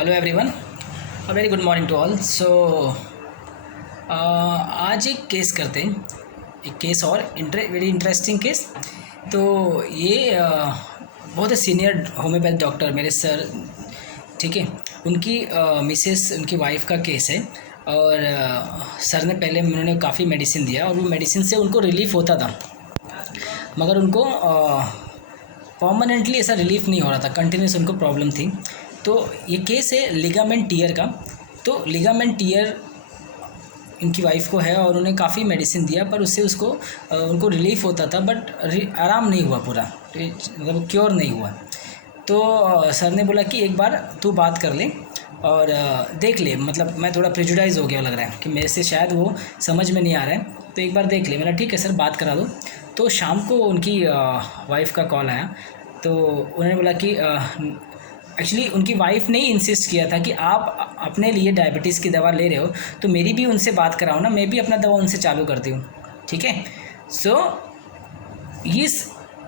Hello everyone, a very good morning to all. आज एक case करते हैं, एक केस और वेरी इंटरेस्टिंग केस। तो ये बहुत सीनियर होम्योपैथ डॉक्टर मेरे सर, ठीक है, उनकी मिसेस, उनकी वाइफ का केस है। और सर ने पहले उन्होंने काफ़ी मेडिसिन दिया और वो मेडिसिन से उनको रिलीफ होता था, मगर उनको परमानेंटली ऐसा रिलीफ नहीं हो रहा था, कंटिन्यूस उनको प्रॉब्लम थी। तो ये केस है लिगामेंट टीयर का। तो लिगामेंट टीयर इनकी वाइफ को है और उन्होंने काफ़ी मेडिसिन दिया, पर उससे उनको रिलीफ होता था, बट आराम नहीं हुआ पूरा, मतलब क्योर नहीं हुआ। तो सर ने बोला कि एक बार तू बात कर ले और देख ले, मतलब मैं थोड़ा प्रेजुडाइज हो गया, लग रहा है कि मेरे से शायद वो समझ में नहीं आ रहा है, तो एक बार देख ले। मेरा ठीक है सर, बात करा दो। तो शाम को उनकी वाइफ का कॉल आया, तो उन्होंने बोला कि एक्चुअली उनकी वाइफ ने इंसिस्ट किया था कि आप अपने लिए डायबिटीज़ की दवा ले रहे हो, तो मेरी भी उनसे बात कराओ ना, मैं भी अपना दवा उनसे चालू करती हूँ, ठीक है। सो इस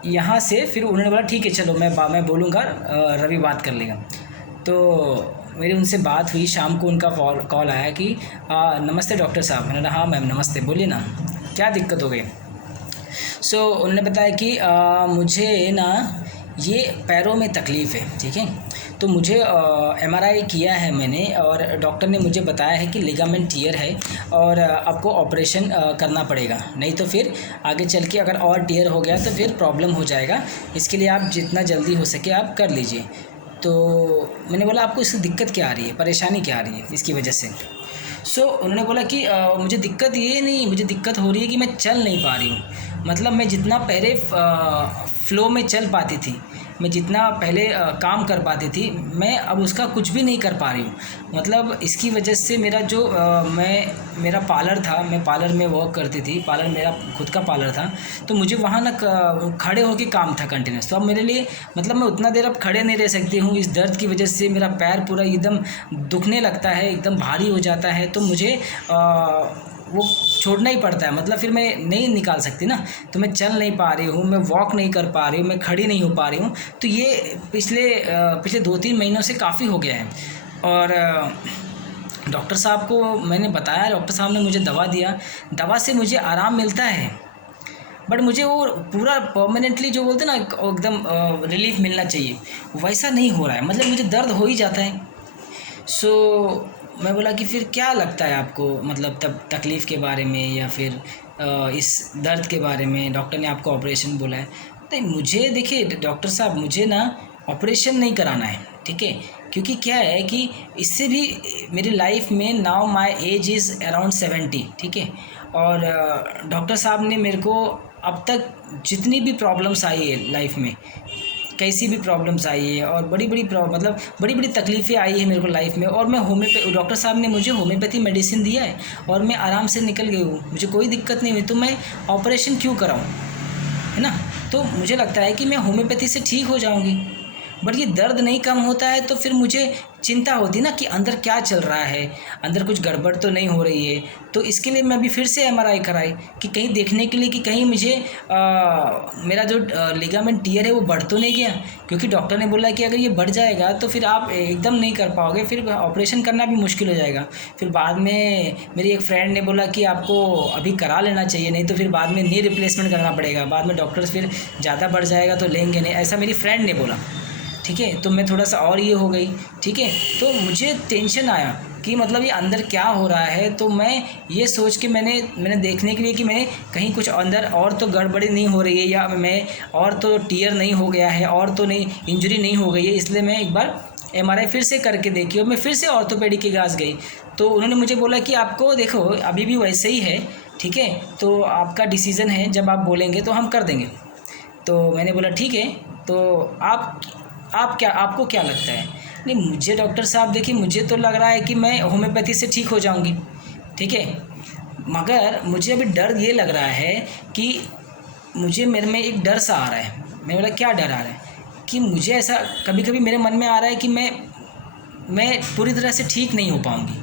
यहाँ से फिर उन्होंने बोला ठीक है चलो, मैं बोलूँगा, रवि बात कर लेगा। तो मेरी उनसे बात हुई, शाम को उनका कॉल आया कि नमस्ते डॉक्टर साहब। मैंने कहा हाँ मैम नमस्ते, बोलिए ना क्या दिक्कत हो गई। सो उन्होंने बताया कि मुझे ना ये पैरों में तकलीफ़ है, ठीक है। तो मुझे एमआरआई किया है मैंने, और डॉक्टर ने मुझे बताया है कि लिगामेंट टीयर है और आपको ऑपरेशन करना पड़ेगा, नहीं तो फिर आगे चल के अगर और टीयर हो गया तो फिर प्रॉब्लम हो जाएगा। इसके लिए आप जितना जल्दी हो सके आप कर लीजिए। तो मैंने बोला आपको इसकी दिक्कत क्या आ रही है, परेशानी क्या आ रही है इसकी वजह से। सो उन्होंने बोला कि मुझे दिक्कत ये नहीं, मुझे दिक्कत हो रही है कि मैं चल नहीं पा रही हूँ। मतलब मैं जितना पहले फ़्लो में चल पाती थी, मैं जितना पहले काम कर पाती थी, मैं अब उसका कुछ भी नहीं कर पा रही हूँ। मतलब इसकी वजह से मेरा जो मेरा पार्लर था, मैं पार्लर में वर्क करती थी, पार्लर मेरा खुद का पार्लर था, तो मुझे वहाँ ना खड़े होकर काम था कंटिन्यूस। तो अब मेरे लिए मतलब मैं उतना देर अब खड़े नहीं रह सकती हूँ, इस दर्द की वजह से मेरा पैर पूरा एकदम दुखने लगता है, एकदम भारी हो जाता है। तो मुझे वो छोड़ना ही पड़ता है, मतलब फिर मैं नहीं निकाल सकती ना। तो मैं चल नहीं पा रही हूँ, मैं वॉक नहीं कर पा रही हूँ, मैं खड़ी नहीं हो पा रही हूँ। तो ये पिछले 2-3 महीनों से काफ़ी हो गया है। और डॉक्टर साहब को मैंने बताया, डॉक्टर साहब ने मुझे दवा दिया, दवा से मुझे आराम मिलता है, बट मुझे वो पूरा परमानेंटली जो बोलते ना एकदम रिलीफ मिलना चाहिए, वैसा नहीं हो रहा है। मतलब मुझे दर्द हो ही जाता है। सो मैं बोला कि फिर क्या लगता है आपको, मतलब तब तकलीफ़ के बारे में या फिर इस दर्द के बारे में। डॉक्टर ने आपको ऑपरेशन बोला है। नहीं मुझे, देखिए डॉक्टर साहब, मुझे ना ऑपरेशन नहीं कराना है, ठीक है। क्योंकि क्या है कि इससे भी मेरी लाइफ में now my age is around 70, ठीक है। और डॉक्टर साहब ने मेरे को अब तक जितनी भी प्रॉब्लम्स आई है लाइफ में, कैसी भी प्रॉब्लम्स आई है और बड़ी बड़ी तकलीफ़ें आई है मेरे को लाइफ में, और मैं डॉक्टर साहब ने मुझे होम्योपैथी मेडिसिन दिया है और मैं आराम से निकल गई हूँ, मुझे कोई दिक्कत नहीं हुई। तो मैं ऑपरेशन क्यों कराऊँ, है ना। तो मुझे लगता है कि मैं होम्योपैथी से ठीक हो जाऊँगी, बट ये दर्द नहीं कम होता है तो फिर मुझे चिंता होती ना कि अंदर क्या चल रहा है, अंदर कुछ गड़बड़ तो नहीं हो रही है। तो इसके लिए मैं अभी फिर से एमआरआई कराई कि कहीं देखने के लिए कि कहीं मुझे मेरा जो लिगामेंट टीयर है वो बढ़ तो नहीं गया। क्योंकि डॉक्टर ने बोला कि अगर ये बढ़ जाएगा तो फिर आप एकदम नहीं कर पाओगे, फिर ऑपरेशन करना भी मुश्किल हो जाएगा। फिर बाद में मेरी एक फ्रेंड ने बोला कि आपको अभी करा लेना चाहिए, नहीं तो फिर बाद में नी रिप्लेसमेंट करना पड़ेगा, बाद में डॉक्टर्स फिर ज़्यादा बढ़ जाएगा तो लेंगे नहीं, ऐसा मेरी फ्रेंड ने बोला, ठीक है। तो मैं थोड़ा सा और ये हो गई, ठीक है। तो मुझे टेंशन आया कि मतलब ये अंदर क्या हो रहा है। तो मैं ये सोच के मैंने देखने के लिए कि मैं कहीं कुछ अंदर और तो गड़बड़ी नहीं हो रही है, या मैं और तो टीयर नहीं हो गया है, और तो नहीं इंजरी नहीं हो गई है, इसलिए मैं एक बार एमआरआई फिर से करके देखी और मैं फिर से ऑर्थोपेडिक के पास गई। तो उन्होंने मुझे बोला कि आपको देखो अभी भी वैसे ही है, ठीक है, तो आपका डिसीज़न है, जब आप बोलेंगे तो हम कर देंगे। तो मैंने बोला ठीक है, तो आपको क्या लगता है। नहीं मुझे डॉक्टर साहब देखिए, मुझे तो लग रहा है कि मैं होम्योपैथी से ठीक हो जाऊंगी, ठीक है, मगर मुझे अभी डर ये लग रहा है कि मुझे मेरे में एक डर सा आ रहा है। मैं बोला क्या डर आ रहा है, कि मुझे ऐसा कभी कभी मेरे मन में आ रहा है कि मैं पूरी तरह से ठीक नहीं हो पाऊँगी।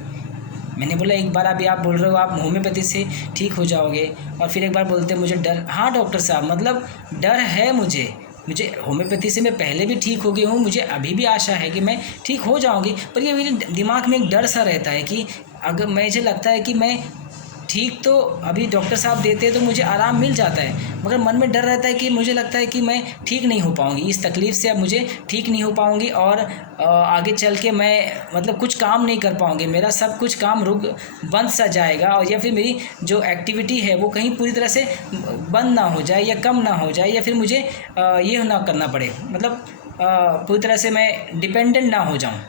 मैंने बोला एक बार अभी आप बोल रहे हो आप होम्योपैथी से ठीक हो जाओगे, और फिर एक बार बोलते मुझे डर। हाँ डॉक्टर साहब, मतलब डर है मुझे, मुझे होम्योपैथी से मैं पहले भी ठीक हो गई हूँ, मुझे अभी भी आशा है कि मैं ठीक हो जाऊँगी, पर ये मेरे दिमाग में एक डर सा रहता है कि अगर मुझे लगता है कि मैं ठीक तो अभी डॉक्टर साहब देते हैं तो मुझे आराम मिल जाता है, मगर मन में डर रहता है कि मुझे लगता है कि मैं ठीक नहीं हो पाऊँगी, इस तकलीफ़ से अब मुझे ठीक नहीं हो पाऊँगी और आगे चल के मैं मतलब कुछ काम नहीं कर पाऊँगी, मेरा सब कुछ काम बंद सा जाएगा, और या फिर मेरी जो एक्टिविटी है वो कहीं पूरी तरह से बंद ना हो जाए या कम ना हो जाए, या फिर मुझे ये ना करना पड़े, मतलब पूरी तरह से मैं डिपेंडेंट ना हो जाऊँ।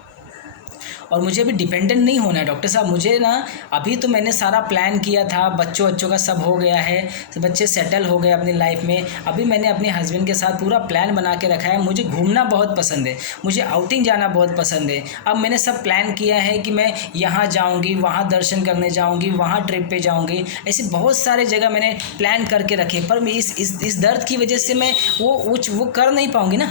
और मुझे अभी डिपेंडेंट नहीं होना है डॉक्टर साहब, मुझे ना अभी तो मैंने सारा प्लान किया था, बच्चों का सब हो गया है, बच्चे सेटल हो गए अपनी लाइफ में, अभी मैंने अपने हस्बैंड के साथ पूरा प्लान बना के रखा है, मुझे घूमना बहुत पसंद है, मुझे आउटिंग जाना बहुत पसंद है। अब मैंने सब प्लान किया है कि मैं यहाँ जाऊँगी, वहाँ दर्शन करने जाऊँगी, वहाँ ट्रिप पे जाऊँगी, ऐसी बहुत सारे जगह मैंने प्लान करके रखे, पर मैं इस दर्द की वजह से मैं वो कर नहीं पाऊँगी ना,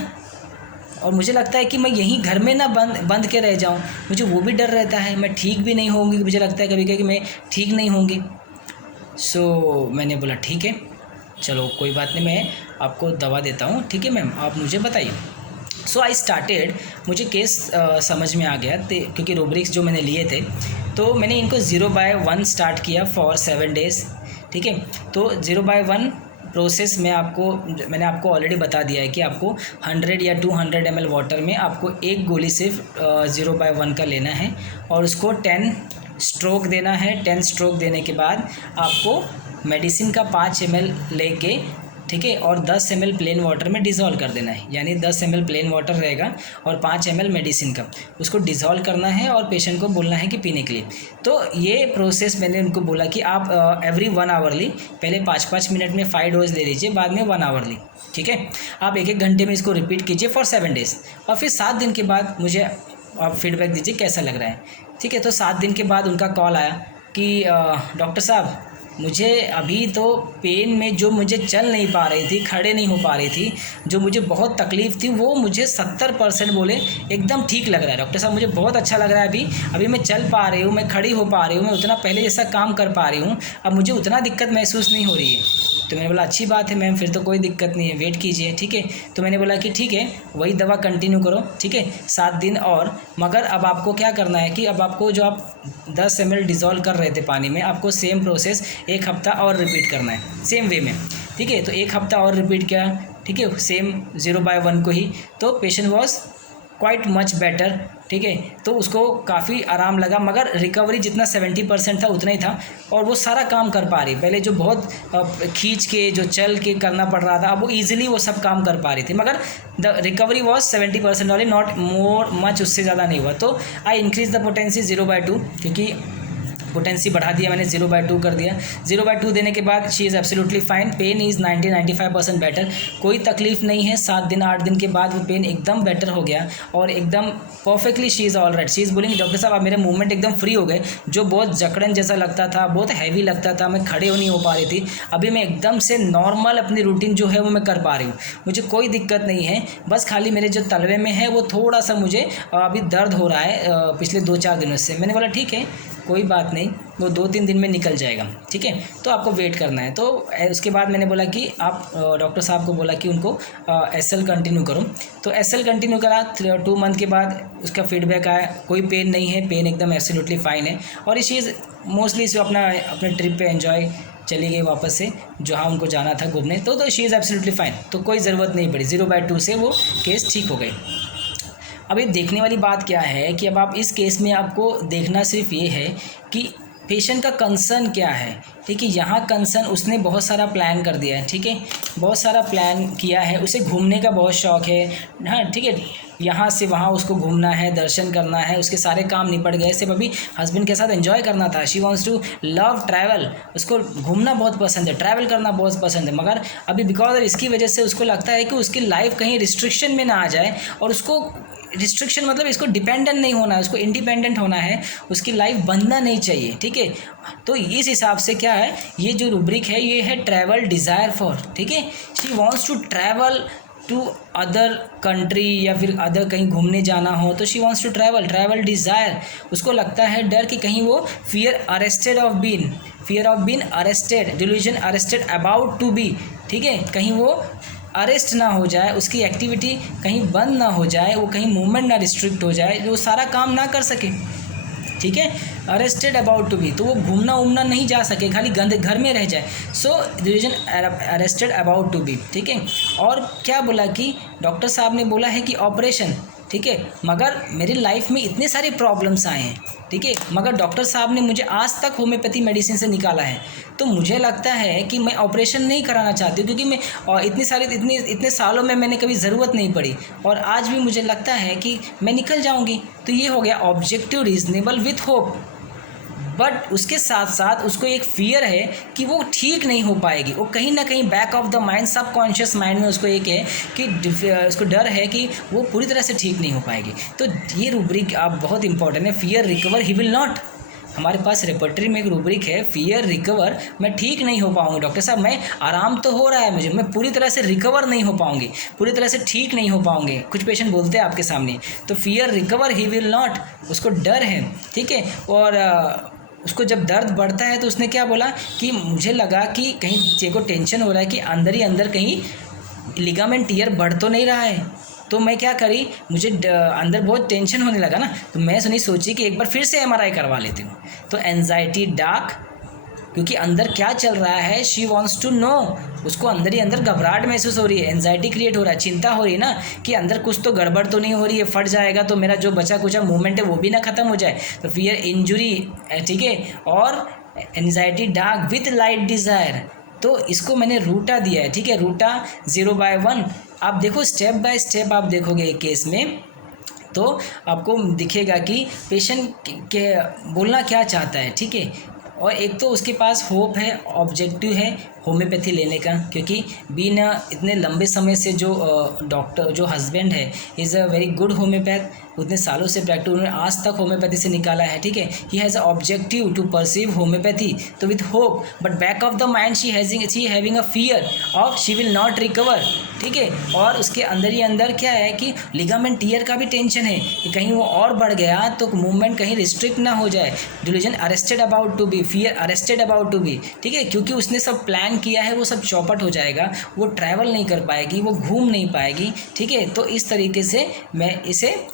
और मुझे लगता है कि मैं यहीं घर में ना बंद के रह जाऊं, मुझे वो भी डर रहता है, मैं ठीक भी नहीं होंगी, मुझे लगता है कभी कभी कि मैं ठीक नहीं होंगी। मैंने बोला ठीक है, चलो कोई बात नहीं, मैं आपको दवा देता हूँ, ठीक है मैम, आप मुझे बताइए। आई स्टार्टेड, मुझे केस समझ में आ गया, क्योंकि रूब्रिक्स जो मैंने लिए थे, तो मैंने इनको 0/1 स्टार्ट किया फॉर 7 डेज़, ठीक है। तो 0/1 प्रोसेस मैंने आपको ऑलरेडी बता दिया है कि आपको 100 या 200 ml वाटर में आपको एक गोली सिर्फ 0/1 का लेना है, और उसको 10 स्ट्रोक देना है। 10 स्ट्रोक देने के बाद आपको मेडिसिन का 5 ml लेके, ठीक है, और 10 ml प्लेन वाटर में डिज़ोल्व कर देना है, यानी 10 ml प्लेन वाटर रहेगा और 5 ml मेडिसिन का, उसको डिज़ोल्व करना है और पेशेंट को बोलना है कि पीने के लिए। तो ये प्रोसेस मैंने उनको बोला कि आप एवरी 1 आवरली, पहले 5-5 मिनट में 5 डोज ले लीजिए, बाद में 1 आवरली, ठीक है। आप 1-1 घंटे में इसको रिपीट कीजिए फॉर 7 डेज़, और फिर 7 दिन के बाद मुझे आप फीडबैक दीजिए कैसा लग रहा है, ठीक है। तो 7 दिन के बाद उनका कॉल आया कि डॉक्टर साहब, मुझे अभी तो पेन में जो मुझे चल नहीं पा रही थी, खड़े नहीं हो पा रही थी, जो मुझे बहुत तकलीफ़ थी, वो मुझे 70% बोले एकदम ठीक लग रहा है डॉक्टर साहब, मुझे बहुत अच्छा लग रहा है, अभी मैं चल पा रही हूँ, मैं खड़ी हो पा रही हूँ, मैं उतना पहले जैसा काम कर पा रही हूँ, अब मुझे उतना दिक्कत महसूस नहीं हो रही है। तो मैंने बोला अच्छी बात है मैम, फिर तो कोई दिक्कत नहीं है, वेट कीजिए, ठीक है। तो मैंने बोला कि ठीक है, वही दवा कंटिन्यू करो, ठीक है, 7 दिन और, मगर अब आपको क्या करना है कि अब आपको जो आप 10 ml डिज़ोल्व कर रहे थे पानी में, आपको सेम प्रोसेस 1 हफ़्ता और रिपीट करना है सेम वे में, ठीक है। तो 1 हफ़्ता और रिपीट किया, ठीक है, सेम 0/1 को ही। तो patient was quite much better, ठीक है। तो उसको काफ़ी आराम लगा, मगर रिकवरी जितना 70% था उतना ही था, और वो सारा काम कर पा रही, पहले जो बहुत खींच के जो चल के करना पड़ रहा था, अब वो ईजिली वो सब काम कर पा रही थी, मगर द रिकवरी वॉज 70% वाली, नॉट मोर मच, उससे ज़्यादा नहीं हुआ। तो आई इंक्रीज द पोटेंसी 0/2, क्योंकि पोटेंसी बढ़ा दिया मैंने, 0/2 कर दिया। 0/2 देने के बाद she is absolutely fine, pain is 90-95% better, कोई तकलीफ़ नहीं है। 7 दिन 8 दिन के बाद वो पेन एकदम बेटर हो गया और एकदम perfectly she is all right. She is bowling doctor साहब आप मेरे मूवमेंट एकदम फ्री हो गए, जो बहुत जकड़न जैसा लगता था, बहुत हैवी लगता था, मैं खड़े नहीं हो पा रही थी, अभी मैं एकदम से नॉर्मल अपनी रूटीन जो है वो मैं कर पा रही हूँ, मुझे कोई दिक्कत नहीं है। बस खाली मेरे जो तलवे में है वो थोड़ा सा मुझे अभी दर्द हो रहा है पिछले 2-4 दिनों से। मैंने बोला ठीक है, कोई बात नहीं, वो 2-3 दिन में निकल जाएगा, ठीक है, तो आपको वेट करना है। तो उसके बाद मैंने बोला कि आप डॉक्टर साहब को बोला कि उनको SL कंटिन्यू करो। तो SL कंटिन्यू करा, 2 मंथ के बाद उसका फीडबैक आया, कोई पेन नहीं है, पेन एकदम एब्सोल्युटली फाइन है, और ये चीज़ मोस्टली इसे अपने ट्रिप पे एंजॉय चली गई वापस से, जहाँ उनको जाना था घूमने। तो शी इज़ एब्सोल्युटली फाइन, तो कोई ज़रूरत नहीं पड़ी, 0/2 से वो केस ठीक हो गई। अब ये देखने वाली बात क्या है कि अब आप इस केस में आपको देखना सिर्फ ये है कि पेशेंट का कंसर्न क्या है, ठीक है। यहाँ कंसर्न, उसने बहुत सारा प्लान कर दिया है, ठीक है, बहुत सारा प्लान किया है, उसे घूमने का बहुत शौक़ है, हाँ ठीक है, यहाँ से वहाँ उसको घूमना है, दर्शन करना है, उसके सारे काम निपट गए, सिर्फ अभी हस्बैंड के साथ एंजॉय करना था। She wants to love travel, उसको घूमना बहुत पसंद है, ट्रैवल करना बहुत पसंद है, मगर अभी बिकॉज ऑफ इसकी वजह से उसको लगता है कि उसकी लाइफ कहीं रिस्ट्रिक्शन में ना आ जाए, और उसको रिस्ट्रिक्शन मतलब इसको डिपेंडेंट नहीं होना है, उसको इंडिपेंडेंट होना है, उसकी लाइफ बनना नहीं चाहिए, ठीक है। तो इस हिसाब से क्या है, ये जो रूब्रिक है ये है ट्रैवल डिज़ायर फॉर, ठीक है। She wants to travel to other country या फिर अदर कहीं घूमने जाना हो तो she wants to travel desire. उसको लगता है डर कि कहीं वो fear of been arrested, delusion arrested about to be, ठीक है, कहीं वो अरेस्ट ना हो जाए, उसकी एक्टिविटी कहीं बंद ना हो जाए, वो कहीं मूवमेंट ना रिस्ट्रिक्ट हो जाए, वो सारा काम ना कर सके, ठीक है। अरेस्टेड अबाउट टू बी, तो वो घूमना उमना नहीं जा सके, खाली गंदे घर में रह जाए। So reason arrested about to be, ठीक है। और क्या बोला कि डॉक्टर साहब ने बोला है कि ऑपरेशन, ठीक है, मगर मेरी लाइफ में इतने सारे प्रॉब्लम्स आए हैं, ठीक है, मगर डॉक्टर साहब ने मुझे आज तक होम्योपैथी मेडिसिन से निकाला है। तो मुझे लगता है कि मैं ऑपरेशन नहीं कराना चाहती हूँ, क्योंकि मैं इतने सालों में मैंने कभी ज़रूरत नहीं पड़ी, और आज भी मुझे लगता है कि मैं निकल जाऊँगी। तो ये हो गया objective reasonable with hope. But उसके साथ साथ उसको एक फियर है कि वो ठीक नहीं हो पाएगी, वो कहीं ना कहीं back of the mind, subconscious mind में उसको एक है कि उसको डर है कि वो पूरी तरह से ठीक नहीं हो पाएगी। तो ये रूब्रिक आप बहुत इंपॉर्टेंट है, fear recover he will not. हमारे पास रेपर्टरी में एक रूब्रिक है, फियर रिकवर, मैं ठीक नहीं हो पाऊंगी डॉक्टर साहब, मैं आराम तो हो रहा है मुझे, मैं पूरी तरह से रिकवर नहीं हो पाऊंगी, पूरी तरह से ठीक नहीं हो पाऊंगे, कुछ पेशेंट बोलते हैं आपके सामने। तो fear recover he will not, उसको डर है, ठीक है। और उसको जब दर्द बढ़ता है तो उसने क्या बोला कि मुझे लगा कि कहीं तेरे को टेंशन हो रहा है कि अंदर ही अंदर कहीं लिगामेंट टियर बढ़ तो नहीं रहा है। तो मैं क्या करी, मुझे अंदर बहुत टेंशन होने लगा ना, तो मैं सोची कि एक बार फिर से एमआरआई करवा लेती हूँ। तो एंजाइटी डार्क, क्योंकि अंदर क्या चल रहा है, शी वॉन्ट्स टू नो, उसको अंदर ही अंदर घबराहट महसूस हो रही है, एंजाइटी क्रिएट हो रहा है, चिंता हो रही है ना कि अंदर कुछ तो गड़बड़ तो नहीं हो रही है, फट जाएगा तो मेरा जो बचा कुचा मूवमेंट है वो भी ना ख़त्म हो जाए। तो फियर इंजुरी, ठीक है, और anxiety dark with light desire. तो इसको मैंने रूटा दिया है, ठीक है, रूटा 0/1। आप देखो स्टेप बाय स्टेप आप देखोगे एक केस में तो आपको दिखेगा कि पेशेंट के बोलना क्या चाहता है, ठीक है। और एक तो उसके पास होप है, ऑब्जेक्टिव है होम्योपैथी लेने का, क्योंकि बीन इतने लंबे समय से जो डॉक्टर, जो हस्बैंड है, is a very good homeopath, उतने सालों से प्रैक्टिस, उन्होंने आज तक होम्योपैथी से निकाला है, ठीक है। He has a objective to perceive homeopathy, तो with hope, but back of the mind she having a fear of she will not recover, ठीक है। और उसके अंदर ही अंदर क्या है कि लिगामेंट टियर का भी टेंशन है कि कहीं वो और बढ़ गया तो मूवमेंट कहीं रिस्ट्रिक्ट ना हो जाए। Delusion arrested about to be, fear arrested about to be, ठीक है, क्योंकि उसने सब प्लान किया है वो सब चौपट हो जाएगा, वो ट्रैवल नहीं कर पाएगी, वो घूम नहीं पाएगी, ठीक है। तो इस तरीके से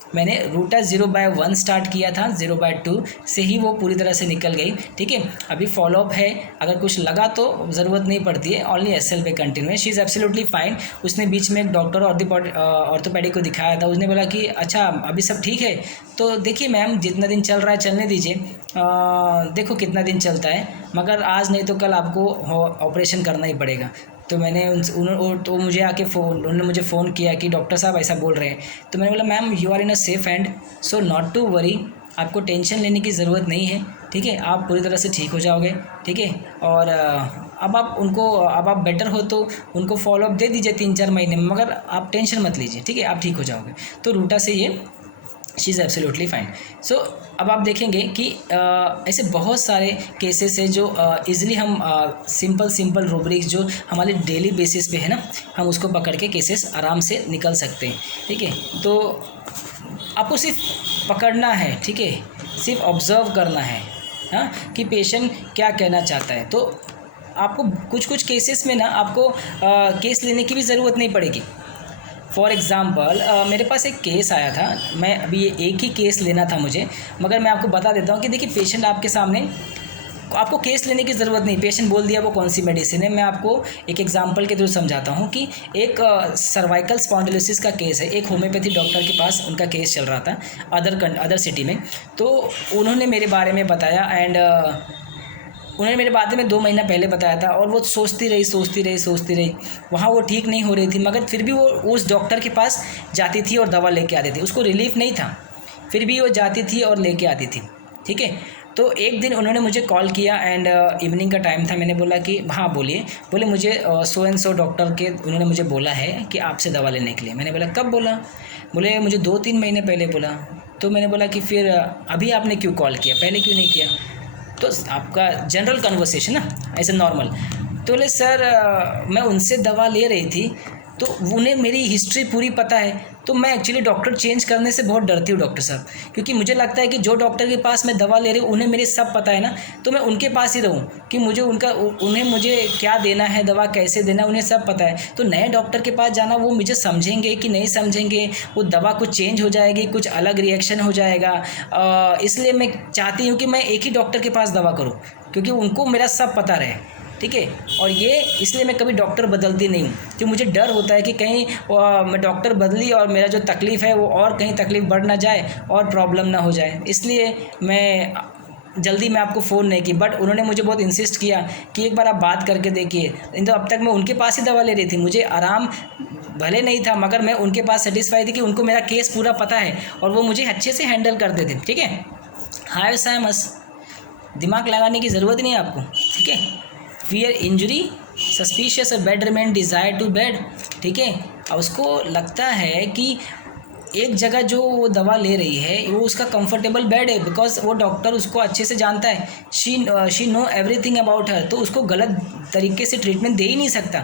मैंने रूटा 0/1 स्टार्ट किया था, 0/2 से ही वो पूरी तरह से निकल गई, ठीक है। अभी फॉलोअप है, अगर कुछ लगा तो ज़रूरत नहीं पड़ती है, ओनली एसएल पे कंटिन्यू है, शी इज़ एब्सोल्युटली फाइन। उसने बीच में एक डॉक्टर ऑर्थोपेडिक को दिखाया था, उसने बोला कि अच्छा अभी सब ठीक है। तो देखिए मैम, जितना दिन चल रहा है चलने दीजिए, देखो कितना दिन चलता है, मगर आज नहीं तो कल आपको ऑपरेशन करना ही पड़ेगा। तो मैंने तो मुझे उन्होंने मुझे फ़ोन किया कि डॉक्टर साहब ऐसा बोल रहे हैं। तो मैंने बोला ma'am you are in a safe hand, so not to worry, आपको टेंशन लेने की ज़रूरत नहीं है, ठीक है, आप पूरी तरह से ठीक हो जाओगे, ठीक है। और अब आप बेटर हो तो उनको फॉलोअप दे दीजिए 3-4 महीने में, मगर आप टेंशन मत लीजिए, ठीक है, आप ठीक हो जाओगे। तो रूटा से ये शी इज़ एब्सोल्युटली फाइन। सो अब आप देखेंगे कि ऐसे बहुत सारे केसेस है जो इजीली हम सिंपल रूब्रिक्स जो हमारे डेली बेसिस पे है ना, हम उसको पकड़ के केसेस आराम से निकल सकते हैं, ठीक है। तो आपको सिर्फ पकड़ना है, ठीक है, सिर्फ ऑब्ज़र्व करना है, हाँ, कि पेशेंट क्या कहना चाहता है। तो आपको कुछ केसेस में ना आपको केस लेने की भी ज़रूरत नहीं पड़ेगी। फॉर एग्ज़ाम्पल मेरे पास एक केस आया था, मैं अभी ये एक ही केस लेना था मुझे, मगर मैं आपको बता देता हूँ कि देखिए पेशेंट आपके सामने, आपको केस लेने की ज़रूरत नहीं, पेशेंट बोल दिया वो कौन सी मेडिसिन है। मैं आपको एक एग्जांपल के थ्रू समझाता हूँ कि एक सर्वाइकल स्पॉन्डिलोसिस का केस है, एक होम्योपैथी डॉक्टर के पास उनका केस चल रहा था अदर सिटी में। तो उन्होंने मेरे बारे में बताया एंड उन्होंने मेरे बारे में 2 महीना पहले बताया था, और वो सोचती रही, वहाँ वो ठीक नहीं हो रही थी, मगर फिर भी वो उस डॉक्टर के पास जाती थी और दवा लेके आती थी, उसको रिलीफ नहीं था, फिर भी वो जाती थी और लेके आती थी, ठीक है। तो एक दिन उन्होंने मुझे कॉल किया एंड इवनिंग का टाइम था, मैंने बोला कि हाँ बोलिए। बोले मुझे सो एंड सो डॉक्टर के उन्होंने मुझे बोला है कि आपसे दवा लेने के लिए। मैंने बोला कब बोला? बोले मुझे 2-3 महीने पहले बोला। तो मैंने बोला कि फिर अभी आपने क्यों कॉल किया, पहले क्यों नहीं किया? तो आपका जनरल कन्वर्सेशन ना, ऐसे नॉर्मल। तो बोले सर मैं उनसे दवा ले रही थी, तो उन्हें मेरी हिस्ट्री पूरी पता है। तो मैं एक्चुअली डॉक्टर चेंज करने से बहुत डरती हूँ डॉक्टर साहब, क्योंकि मुझे लगता है कि जो डॉक्टर के पास मैं दवा ले रही हूँ उन्हें मेरी सब पता है ना, तो मैं उनके पास ही रहूँ कि उन्हें मुझे क्या देना है, दवा कैसे देना है, उन्हें सब पता है। तो नए डॉक्टर के पास जाना, वो मुझे समझेंगे कि नहीं समझेंगे, वो दवा कुछ चेंज हो जाएगी, कुछ अलग रिएक्शन हो जाएगा। इसलिए मैं चाहती हूँ कि मैं एक ही डॉक्टर के पास दवा करूँ, क्योंकि उनको मेरा सब पता रहे, ठीक है। और ये इसलिए मैं कभी डॉक्टर बदलती नहीं हूँ, कि मुझे डर होता है कि कहीं मैं डॉक्टर बदली और मेरा जो तकलीफ़ है वो और कहीं तकलीफ़ बढ़ ना जाए और प्रॉब्लम ना हो जाए, इसलिए मैं जल्दी मैं आपको फ़ोन नहीं की। बट उन्होंने मुझे बहुत इंसिस्ट किया कि एक बार आप बात करके देखिए। तो अब तक मैं उनके पास ही दवा ले रही थी, मुझे आराम भले नहीं था, मगर मैं उनके पास सेटिस्फाई थी कि उनको मेरा केस पूरा पता है और वो मुझे अच्छे से हैंडल करते थे, ठीक है। हायोसाइमस, दिमाग लगाने की ज़रूरत नहीं है आपको, ठीक है। Fear injury, suspicious bed remain, desire to bed, ठीक है। अब उसको लगता है कि एक जगह जो वो दवा ले रही है वो उसका कंफर्टेबल बेड है, बिकॉज वो डॉक्टर उसको अच्छे से जानता है, she know everything about her, तो उसको गलत तरीके से ट्रीटमेंट दे ही नहीं सकता।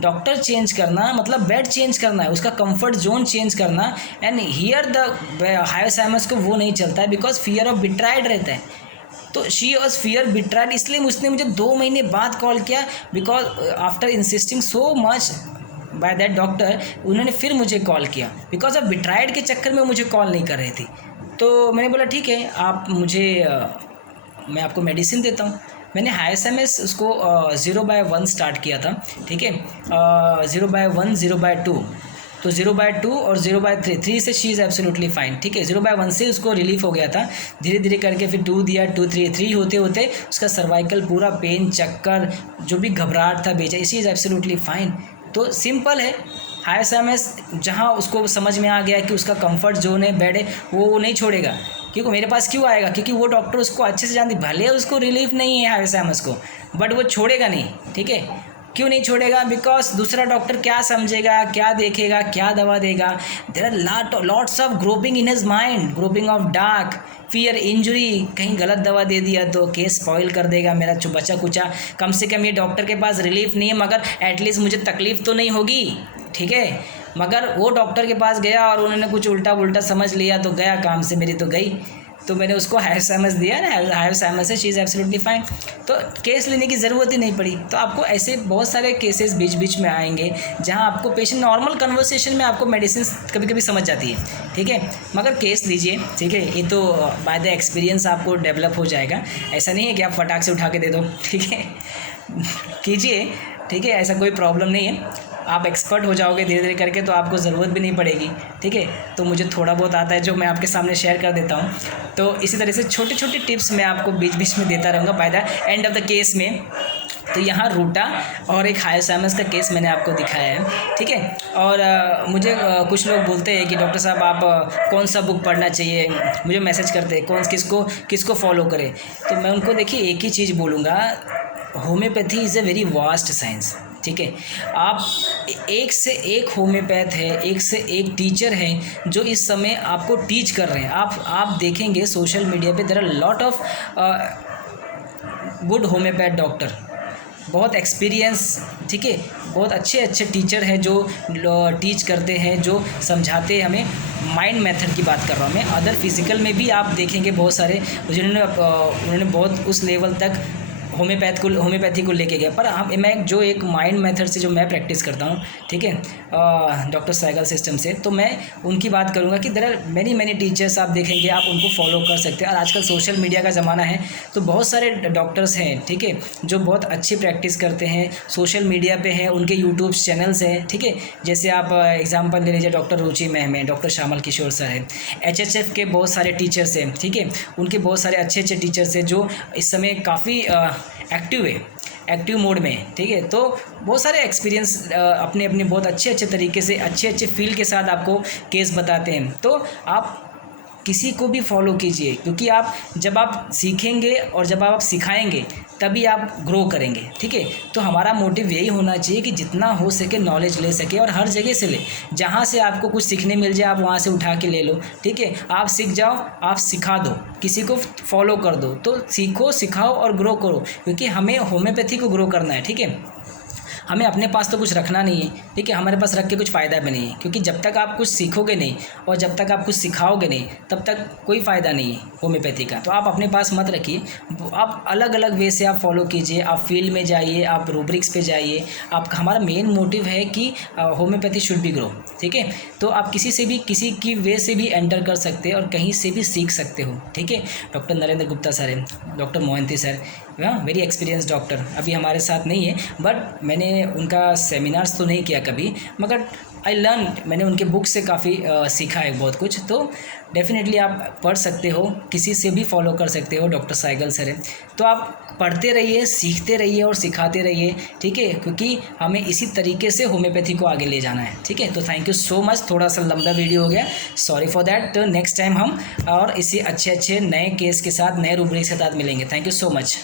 डॉक्टर चेंज करना मतलब बेड चेंज करना है, उसका कंफर्ट जोन चेंज करना। एंड हियर द हायोसाइमस को वो नहीं चलता है, बिकॉज फियर ऑफ बिट्राइड रहता है। तो शी वॉज फियर बिट्राइड, इसलिए उसने मुझे 2 महीने बाद कॉल किया, because after insisting so much by that doctor, उन्होंने फिर मुझे कॉल किया, बिकॉज ऑफ बिट्राइड के चक्कर में मुझे कॉल नहीं कर रही थी। तो मैंने बोला ठीक है, आप मुझे मैं आपको मेडिसिन देता हूँ। मैंने हायोसाइमस उसको 0/1 स्टार्ट किया था, ठीक है। 0/1, 0/2, तो 0/2 और 0/3, 3 से शी इज़ एब्सोल्युटली फाइन, ठीक है। 0/1 से उसको रिलीफ हो गया था, धीरे धीरे करके फिर 2 दिया, 2, 3 होते होते उसका सर्वाइकल पूरा पेन, चक्कर, जो भी घबराहट था बेचा, शी इज़ एब्सोल्युटली फाइन। तो सिंपल है, हायोसाइमस जहाँ उसको समझ में आ गया कि उसका कंफर्ट जोन है, बेड है, वो नहीं छोड़ेगा। क्योंकि मेरे पास क्यों आएगा, क्योंकि वो डॉक्टर उसको अच्छे से जानती, भले उसको रिलीफ नहीं है हायोसाइमस को, बट वो छोड़ेगा नहीं, ठीक है। क्यों नहीं छोड़ेगा, बिकॉज दूसरा डॉक्टर क्या समझेगा, क्या देखेगा, क्या दवा देगा। There are lots of groping in his mind, groping of dark, fear injury, कहीं गलत दवा दे दिया तो केस स्पॉइल कर देगा मेरा बचा कुचा। कम से कम ये डॉक्टर के पास रिलीफ नहीं है, मगर एटलीस्ट मुझे तकलीफ़ तो नहीं होगी, ठीक है। मगर वो डॉक्टर के पास गया और उन्होंने कुछ उल्टा पुल्टा समझ लिया तो गया काम से, मेरी तो गई। तो मैंने उसको हायोसाइमस दिया ना, हायोसाइमस है, शी इज़ एब्सोल्युटली फाइन, तो केस लेने की ज़रूरत ही नहीं पड़ी। तो आपको ऐसे बहुत सारे केसेस बीच बीच में आएंगे जहां आपको पेशेंट नॉर्मल कन्वर्सेशन में आपको मेडिसिन कभी कभी समझ जाती है, ठीक है। मगर केस लीजिए, ठीक है, ये तो बाय द एक्सपीरियंस आपको डेवलप हो जाएगा। ऐसा नहीं है कि आप फटाक से उठा के दे दो, ठीक है। कीजिए, ठीक है, ऐसा कोई प्रॉब्लम नहीं है। आप एक्सपर्ट हो जाओगे धीरे धीरे करके, तो आपको ज़रूरत भी नहीं पड़ेगी, ठीक है। तो मुझे थोड़ा बहुत आता है जो मैं आपके सामने शेयर कर देता हूँ। तो इसी तरह से छोटे छोटे टिप्स मैं आपको बीच बीच में देता रहूँगा by the end of the case में। तो यहाँ रूटा और एक हायोसाइमस का केस मैंने आपको दिखाया है, ठीक है। और मुझे कुछ लोग बोलते हैं कि डॉक्टर साहब आप कौन सा बुक पढ़ना चाहिए, मुझे मैसेज करते हैं किसको फॉलो करें। तो मैं उनको देखिए एक ही चीज़ बोलूँगा, homeopathy is a very vast science, ठीक है। आप एक से एक होम्योपैथ है, एक से एक टीचर है जो इस समय आपको टीच कर रहे हैं। आप देखेंगे सोशल मीडिया पे there are lot of good homeopath doctor, बहुत एक्सपीरियंस, ठीक है, बहुत अच्छे अच्छे टीचर हैं जो टीच करते हैं, जो समझाते हैं हमें। माइंड मेथड की बात कर रहा हूँ मैं। अदर फिजिकल में भी आप देखेंगे बहुत सारे उन्होंने बहुत उस लेवल तक होम्योपैथी को लेके गया। पर मैं जो एक माइंड मेथड से जो मैं प्रैक्टिस करता हूँ, ठीक है, डॉक्टर साइकिल सिस्टम से, तो मैं उनकी बात करूँगा कि देयर आर मैनी टीचर्स आप देखेंगे, आप उनको फॉलो कर सकते हैं। और आजकल सोशल मीडिया का ज़माना है, तो बहुत सारे डॉक्टर्स हैं, ठीक है, जो बहुत अच्छी प्रैक्टिस करते हैं, सोशल मीडिया पे हैं, उनके यूट्यूब चैनल्स हैं, ठीक है। जैसे आप एग्जांपल ले लीजिए, डॉक्टर रुचि मैम है, डॉक्टर श्यामल किशोर सर है, HHF के बहुत सारे टीचर्स हैं, ठीक है, उनके बहुत सारे अच्छे अच्छे टीचर्स हैं जो इस समय काफ़ी एक्टिव मोड में, ठीक है। तो बहुत सारे एक्सपीरियंस अपने अपने बहुत अच्छे तरीके से अच्छे फील के साथ आपको केस बताते हैं। तो आप किसी को भी फॉलो कीजिए, क्योंकि जब आप सीखेंगे और जब आप सिखाएंगे तभी आप ग्रो करेंगे, ठीक है। तो हमारा मोटिव यही होना चाहिए कि जितना हो सके नॉलेज ले सके, और हर जगह से ले, जहाँ से आपको कुछ सीखने मिल जाए आप वहाँ से उठा के ले लो, ठीक है। आप सीख जाओ, आप सिखा दो, किसी को फॉलो कर दो, तो सीखो, सिखाओ और ग्रो करो, क्योंकि हमें होम्योपैथी को ग्रो करना है, ठीक है। हमें अपने पास तो कुछ रखना नहीं है, ठीक है, हमारे पास रख के कुछ फ़ायदा भी नहीं है, क्योंकि जब तक आप कुछ सीखोगे नहीं और जब तक आप कुछ सिखाओगे नहीं तब तक कोई फ़ायदा नहीं है होम्योपैथी का। तो आप अपने पास मत रखिए, आप अलग अलग वे से आप फॉलो कीजिए, आप फील्ड में जाइए, आप रूब्रिक्स पे जाइए। आप हमारा मेन मोटिव है कि होम्योपैथी शुड बी ग्रो, ठीक है। तो आप किसी की वे से भी एंटर कर सकते हैं और कहीं से भी सीख सकते हो, ठीक है। डॉक्टर नरेंद्र गुप्ता सर है, doctor Mohanty sir, very experience doctor, अभी हमारे साथ नहीं है, बट मैंने उनका सेमिनार्स तो नहीं किया कभी, मगर आई लर्न, मैंने उनके बुक से काफ़ी सीखा है बहुत कुछ। तो डेफिनेटली आप पढ़ सकते हो, किसी से भी फॉलो कर सकते हो, डॉक्टर साइगल सर है। तो आप पढ़ते रहिए, सीखते रहिए और सिखाते रहिए, ठीक है, क्योंकि हमें इसी तरीके से होम्योपैथी को आगे ले जाना है, ठीक है। तो थैंक यू सो मच, थोड़ा सा लंबा वीडियो हो गया, सॉरी फॉर दैट। तो नेक्स्ट टाइम हम और इसी अच्छे नए केस के साथ, नए रूब्रिक के साथ मिलेंगे। Thank you so much.